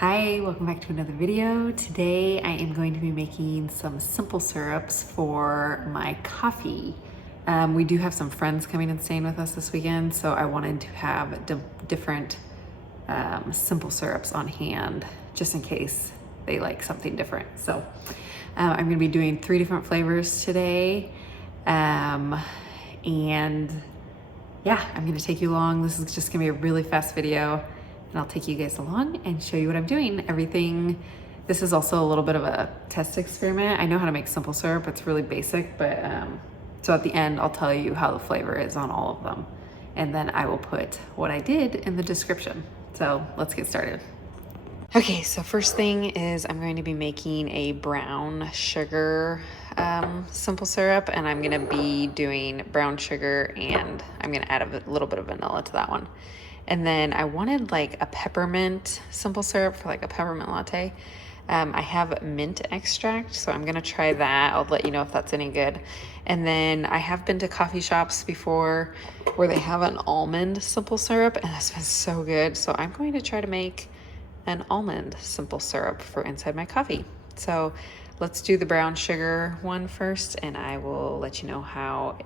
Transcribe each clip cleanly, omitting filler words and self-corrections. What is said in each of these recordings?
Hi, welcome back to another video. Today I am going to be making some simple syrups for my coffee. We do have some friends coming and staying with us this weekend, so I wanted to have different simple syrups on hand just in case they like something different. So I'm gonna be doing 3 different flavors today. And yeah, I'm gonna take you along. This is just gonna be a really fast video, and I'll take you guys along and show you what I'm doing. This is also a little bit of a test experiment. I know how to make simple syrup, it's really basic, but so at the end, I'll tell you how the flavor is on all of them. And then I will put what I did in the description. So let's get started. Okay, so first thing is I'm going to be making a brown sugar simple syrup, and I'm gonna be doing brown sugar, and I'm gonna add a little bit of vanilla to that one. And then I wanted like a peppermint simple syrup for like a peppermint latte. I have mint extract, so I'm gonna try that. I'll let you know if that's any good. And then I have been to coffee shops before where they have an almond simple syrup, and it's been so good. So I'm going to try to make an almond simple syrup for inside my coffee. So let's do the brown sugar one first, and I will let you know how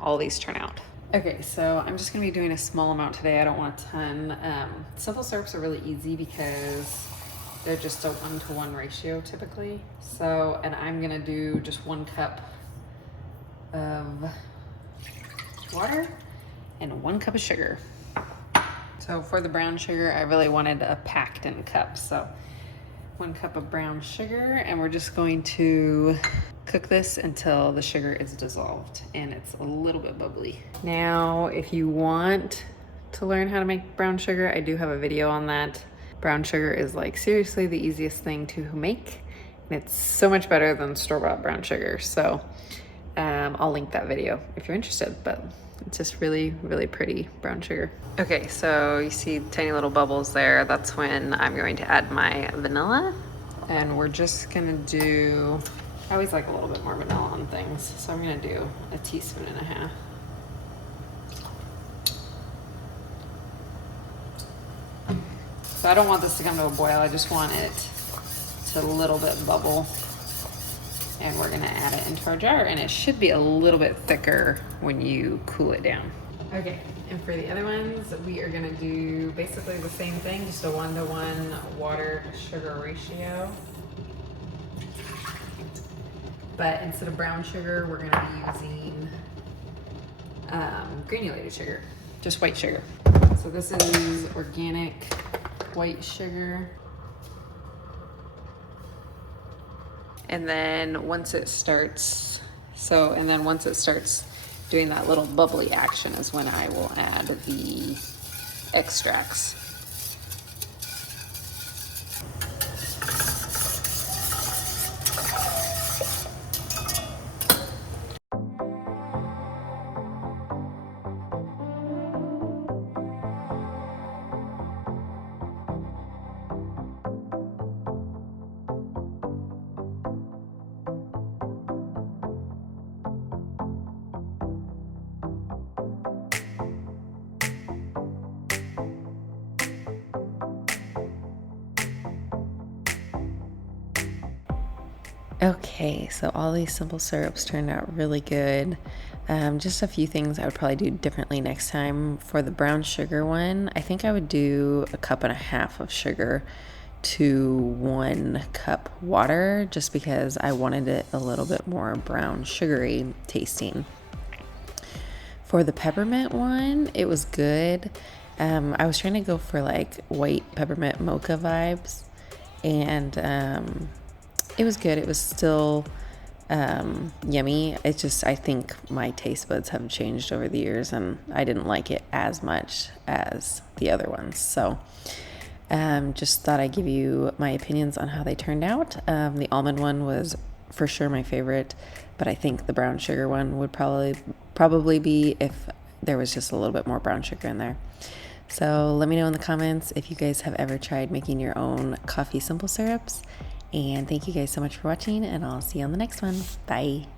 all these turn out. Okay, so I'm just gonna be doing a small amount today. I don't want a ton. Simple syrups are really easy because they're just a 1-to-1 ratio typically. So, and I'm gonna do just 1 cup of water and 1 cup of sugar. So for the brown sugar, I really wanted a packed in cup. So 1 cup of brown sugar, and we're just going to cook this until the sugar is dissolved and it's a little bit bubbly. Now, if you want to learn how to make brown sugar, I do have a video on that. Brown sugar is like seriously the easiest thing to make, and it's so much better than store-bought brown sugar. So I'll link that video if you're interested, but it's just really, really pretty brown sugar. Okay, so you see tiny little bubbles there. That's when I'm going to add my vanilla. And we're just gonna do, I always like a little bit more vanilla on things, so I'm gonna do 1.5 teaspoons. So I don't want this to come to a boil, I just want it to a little bit bubble. And we're gonna add it into our jar, and it should be a little bit thicker when you cool it down. Okay, and for the other ones, we are gonna do basically the same thing, just a 1-to-1 water sugar ratio. But instead of brown sugar, we're gonna be using granulated sugar, just white sugar. So this is organic white sugar. And then once it starts doing that little bubbly action is when I will add the extracts. Okay, so all these simple syrups turned out really good. Just a few things I would probably do differently next time. For the brown sugar one, I think I would do 1.5 cups of sugar to 1 cup water, just because I wanted it a little bit more brown sugary tasting. For the peppermint one, it was good. I was trying to go for like white peppermint mocha vibes, and it was good. It was still yummy. It's just, I think my taste buds have changed over the years, and I didn't like it as much as the other ones. So just thought I'd give you my opinions on how they turned out. The almond one was for sure my favorite, but I think the brown sugar one would probably be if there was just a little bit more brown sugar in there. So let me know in the comments if you guys have ever tried making your own coffee simple syrups. And thank you guys so much for watching, and I'll see you on the next one. Bye.